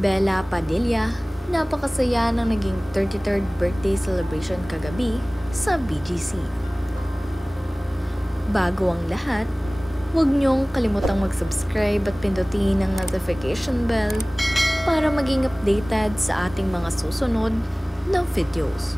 Bella Padilla, napakasaya ng naging 33rd birthday celebration kagabi sa BGC. Bago ang lahat, huwag niyong kalimutang mag-subscribe at pindutin ang notification bell para maging updated sa ating mga susunod na videos.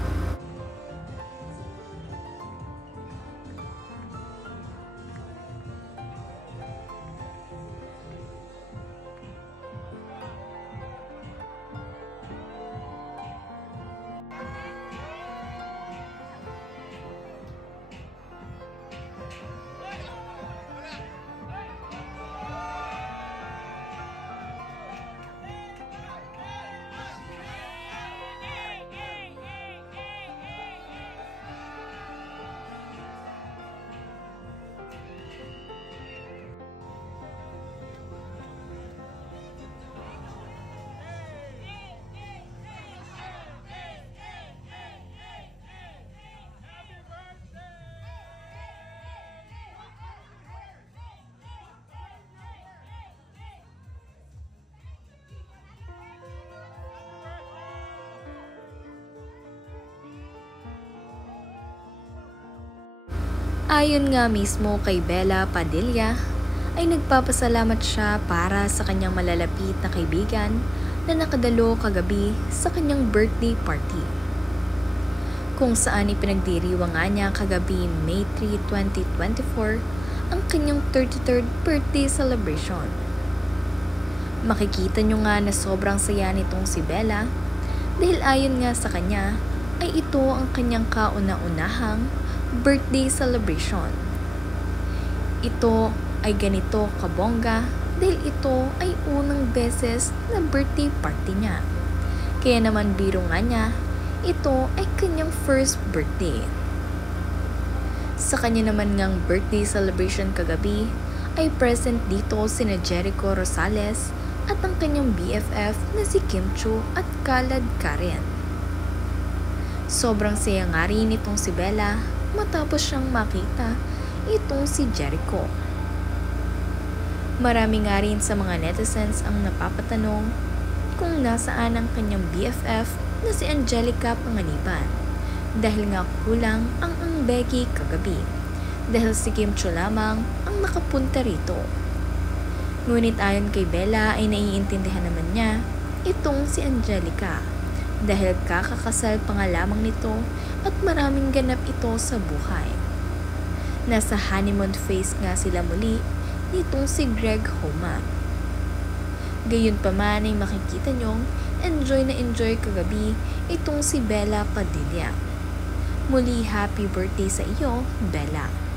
Ayon nga mismo kay Bella Padilla, ay nagpapasalamat siya para sa kanyang malalapit na kaibigan na nakadalo kagabi sa kanyang birthday party. Kung saan ipinagdiriwang nga niya kagabi May 3, 2024 ang kanyang 33rd birthday celebration. Makikita nyo nga na sobrang saya nitong si Bella dahil ayon nga sa kanya ay ito ang kanyang kauna-unahang birthday celebration. Ito ay ganito kabongga dahil ito ay unang beses na birthday party niya. Kaya naman biro nga niya, ito ay kanyang first birthday. Sa kanya naman ngang birthday celebration kagabi ay present dito sina Jericho Rosales at ang kanyang BFF na si Kim Chiu at Khaled Karen. Sobrang saya nga rin itong si Bella matapos siyang makita itong si Jericho. Marami nga rin sa mga netizens ang napapatanong kung nasaan ang kanyang BFF na si Angelica Panganiban dahil nga kulang ang Becky kagabi dahil si Kim Chiu lamang ang nakapunta rito. Ngunit ayon kay Bella ay naiintindihan naman niya itong si Angelica dahil kakakasal pa nga lamang nito at maraming ganap ito sa buhay. Nasa honeymoon phase nga sila muli nitong si Greg Homa. Gayunpaman ay makikita nyong enjoy na enjoy kagabi itong si Bella Padilla. Muli happy birthday sa iyo, Bella.